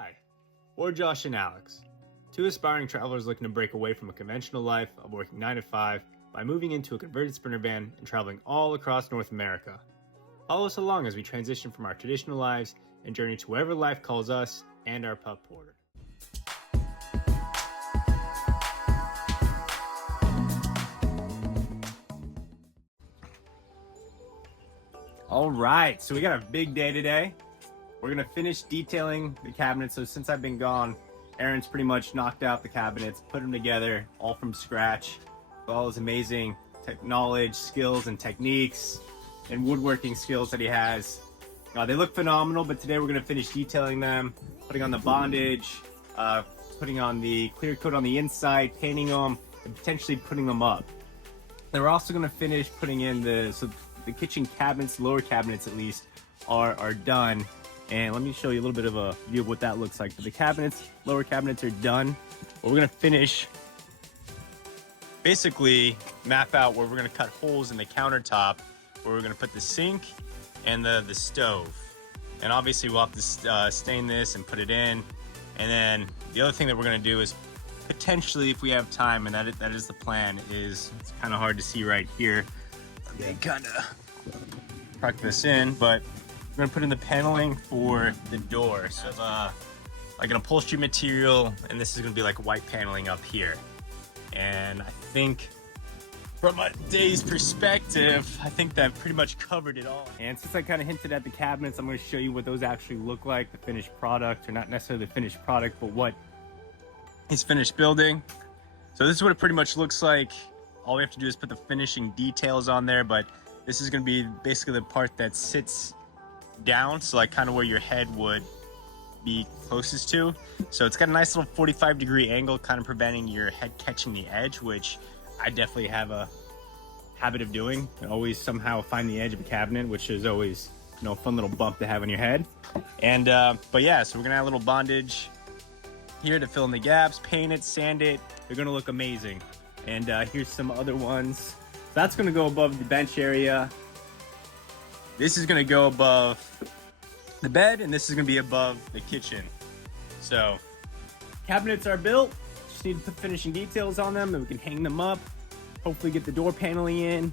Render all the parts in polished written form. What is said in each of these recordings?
Hi, we're Josh and Alex, two aspiring travelers looking to break away from a conventional life of working 9 to 5 by moving into a converted Sprinter van and traveling all across North America. Follow us along as we transition from our traditional lives and journey to wherever life calls us and our pup Porter. All right, so we got a big day today. We're gonna finish detailing the cabinets. So since I've been gone, Aaron's pretty much knocked out the cabinets, put them together all from scratch with all his amazing knowledge, skills, and techniques and woodworking skills that he has. They look phenomenal, but today we're gonna finish detailing them, putting on the bondage, putting on the clear coat on the inside, painting them, and potentially putting them up. Then we're also gonna finish putting in the kitchen cabinets, lower cabinets at least, are done. And let me show you a little bit of a view of what that looks like. But the cabinets, lower cabinets are done. But we're gonna finish, basically map out where we're gonna cut holes in the countertop, where we're gonna put the sink and the stove. And obviously we'll have to stain this and put it in. And then the other thing that we're gonna do is potentially, if we have time, and that is the plan, is it's kind of hard to see right here. Okay, kind of tuck this in, but we're gonna put in the paneling for the door. So like an upholstery material, and this is gonna be like white paneling up here. And I think from a day's perspective, I think that pretty much covered it all. And since I kind of hinted at the cabinets, I'm gonna show you what those actually look like, the finished product, or not necessarily the finished product, but what he's finished building. So this is what it pretty much looks like. All we have to do is put the finishing details on there, but this is gonna be basically the part that sits down, so like kind of where your head would be closest to. So it's got a nice little 45-degree angle, kind of preventing your head catching the edge, which I definitely have a habit of doing. I always somehow find the edge of a cabinet, which is always, you know, a fun little bump to have on your head. And but yeah, so we're gonna add a little bondage here to fill in the gaps, paint it, sand it. They're gonna look amazing. And here's some other ones. So that's gonna go above the bench area. This is gonna go above the bed, and this is gonna be above the kitchen. So cabinets are built, just need to put finishing details on them, and we can hang them up, hopefully get the door paneling in,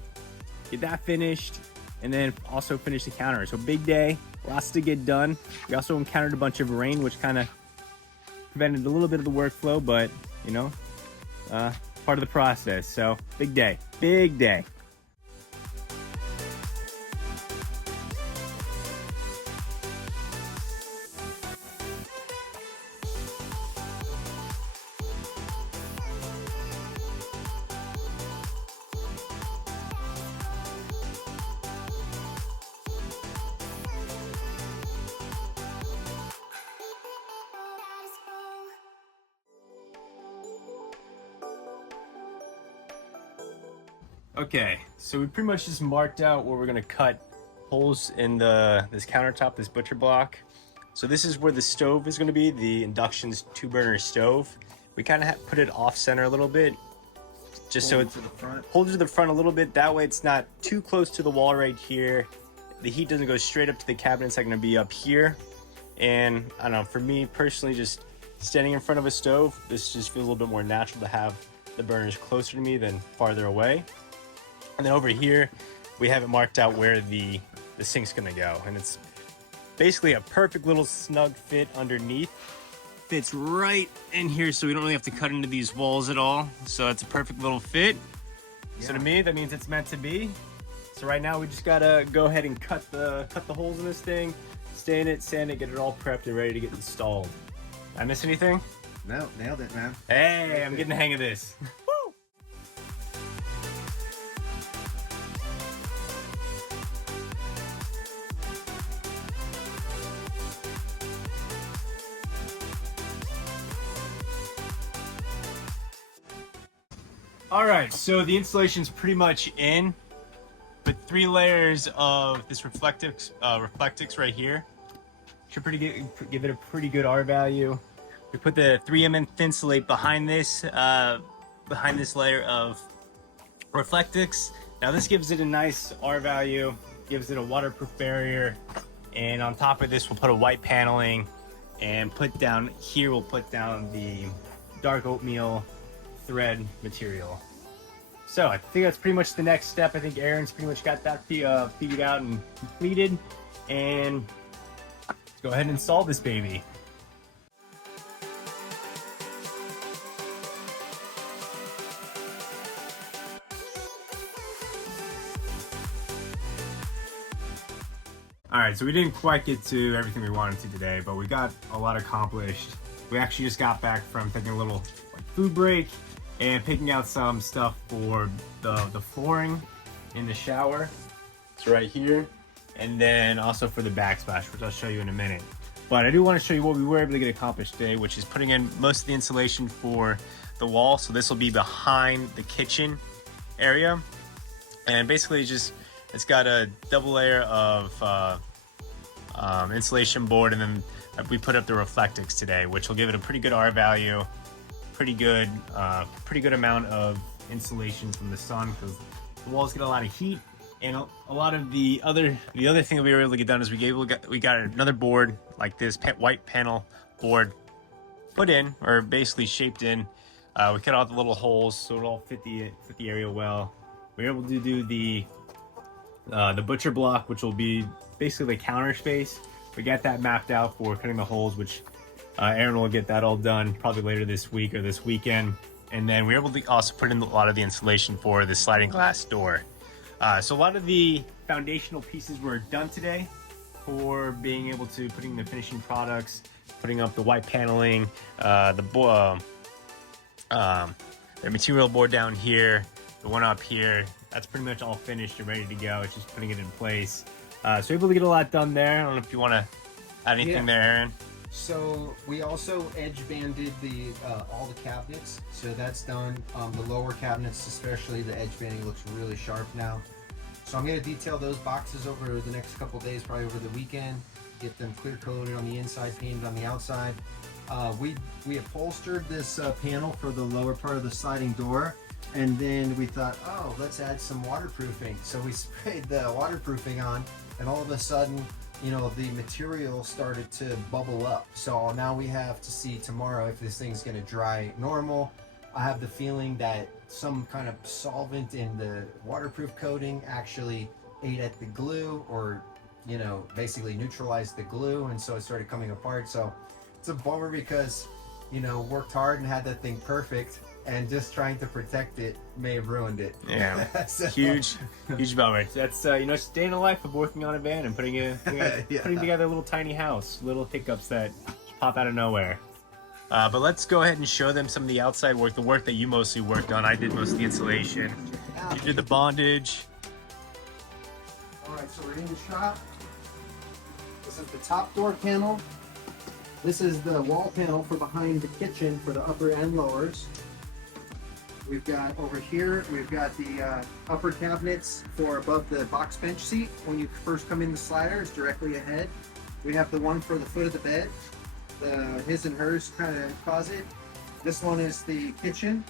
get that finished, and then also finish the counter. So big day, lots to get done. We also encountered a bunch of rain, which kind of prevented a little bit of the workflow, but you know, part of the process. So big day, big day. Okay, so we pretty much just marked out where we're gonna cut holes in this countertop, this butcher block. So this is where the stove is gonna be, the induction's 2-burner stove. We kind of put it off center a little bit, just so it's hold it to the front a little bit. That way it's not too close to the wall right here. The heat doesn't go straight up to the cabinet. It's like gonna be up here. And I don't know, for me personally, just standing in front of a stove, this just feels a little bit more natural to have the burners closer to me than farther away. And then over here, we have it marked out where the sink's gonna go. And it's basically a perfect little snug fit underneath. Fits right in here, so we don't really have to cut into these walls at all. So it's a perfect little fit. Yeah. So to me, that means it's meant to be. So right now we just gotta go ahead and cut the holes in this thing, stain it, sand it, get it all prepped and ready to get installed. Did I miss anything? No, nailed it, man. Hey, I'm getting the hang of this. All right, so the installation's pretty much in with 3 layers of this Reflectix right here. Should give it a pretty good R value. We put the 3mm Thinsulate behind this layer of Reflectix. Now this gives it a nice R value, gives it a waterproof barrier, and on top of this we'll put a white paneling and put down here, we'll put down the dark oatmeal thread material. So I think that's pretty much the next step. I think Aaron's pretty much got that figured out and completed. And let's go ahead and install this baby. All right, so we didn't quite get to everything we wanted to today, but we got a lot accomplished. We actually just got back from taking a little food break and picking out some stuff for the flooring in the shower. It's right here. And then also for the backsplash, which I'll show you in a minute. But I do want to show you what we were able to get accomplished today, which is putting in most of the insulation for the wall. So this will be behind the kitchen area. And basically it's got a double layer of insulation board, and then we put up the Reflectix today, which will give it a pretty good R value, pretty good amount of insulation from the sun, because the walls get a lot of heat. And a lot of the other thing that we were able to get done is we got another board like this white panel board put in, or basically shaped in. We cut out the little holes so it all fit the area well. We were able to do the butcher block, which will be basically the counter space. We got that mapped out for cutting the holes, which Aaron will get that all done probably later this week or this weekend. And then we were able to also put in a lot of the insulation for the sliding glass door. So a lot of the foundational pieces were done today for being able to putting the finishing products, putting up the white paneling, the material board down here, the one up here. That's pretty much all finished and ready to go. It's just putting it in place. So we're able to get a lot done there. I don't know if you want to add anything there, Aaron. So we also edge banded all the cabinets, so that's done. The lower cabinets, especially, the edge banding looks really sharp now. So I'm going to detail those boxes over the next couple days, probably over the weekend. Get them clear coated on the inside, painted on the outside. We upholstered this panel for the lower part of the sliding door. And then we thought, oh, let's add some waterproofing. So we sprayed the waterproofing on, and all of a sudden, you know, the material started to bubble up. So now we have to see tomorrow if this thing's gonna dry normal. I have the feeling that some kind of solvent in the waterproof coating actually ate at the glue, or, you know, basically neutralized the glue, and so it started coming apart. So it's a bummer because, you know, worked hard and had that thing perfect, and just trying to protect it may have ruined it. Yeah, so. huge bummer. That's you know, it's a day in the life of working on a van and putting together a little tiny house. Little hiccups that pop out of nowhere. But let's go ahead and show them some of the outside work, the work that you mostly worked on. I did most of the insulation. You did the bondage. All right, so we're in the shop. This is the top door panel. This is the wall panel for behind the kitchen for the upper and lowers. We've got over here, we've got the upper cabinets for above the box bench seat. When you first come in the slider, it's directly ahead. We have the one for the foot of the bed, the his and hers kind of closet. This one is the kitchen.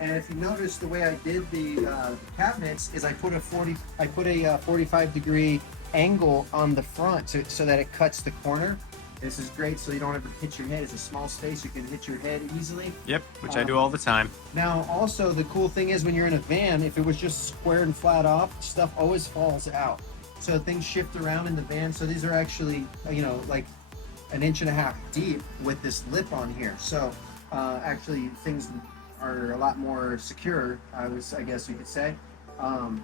And if you notice, the way I did the cabinets is I put a 45-degree angle on the front so that it cuts the corner. This is great, so you don't ever hit your head. It's a small space, you can hit your head easily. Yep, which I do all the time. Now, also, the cool thing is when you're in a van, if it was just square and flat off, stuff always falls out. So things shift around in the van. So these are actually, you know, like 1.5 inches deep with this lip on here. So actually, things are a lot more secure, I guess you could say. And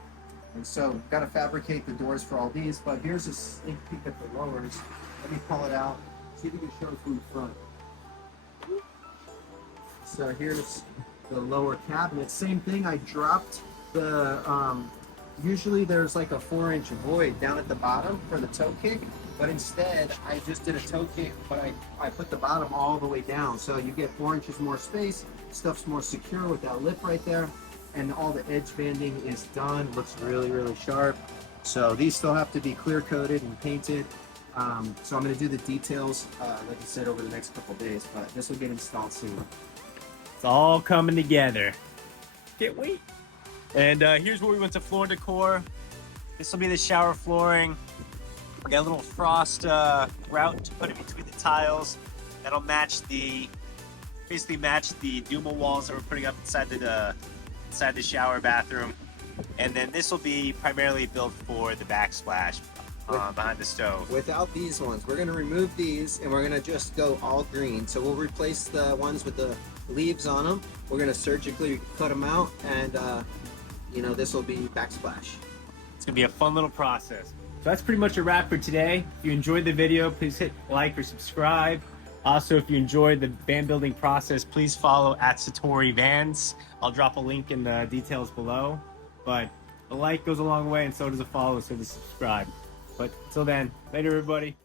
so, got to fabricate the doors for all these. But here's a sneak peek at the lowers. Let me pull it out. See if you can show it from the front. So here's the lower cabinet. Same thing, I dropped the, usually there's like a 4-inch void down at the bottom for the toe kick, but instead I just did a toe kick, but I put the bottom all the way down. So you get 4 inches more space, stuff's more secure with that lip right there, and all the edge banding is done. Looks really, really sharp. So these still have to be clear coated and painted. So I'm going to do the details, like I said, over the next couple days, but this will get installed soon. It's all coming together. Can't wait. And here's where we went to Floor & Decor. This will be the shower flooring. We got a little frost grout to put in between the tiles. That'll basically match the Duma walls that we're putting up inside the shower bathroom. And then this will be primarily built for the backsplash behind the stove. Without these ones, we're gonna remove these and we're gonna just go all green. So we'll replace the ones with the leaves on them. We're gonna surgically cut them out, and you know, this will be backsplash. It's gonna be a fun little process. So that's pretty much a wrap for today. If you enjoyed the video, please hit like or subscribe. Also, if you enjoyed the van building process, please follow @SatoriVans. I'll drop a link in the details below. But a like goes a long way, and so does a follow, so does subscribe. But until then, later everybody.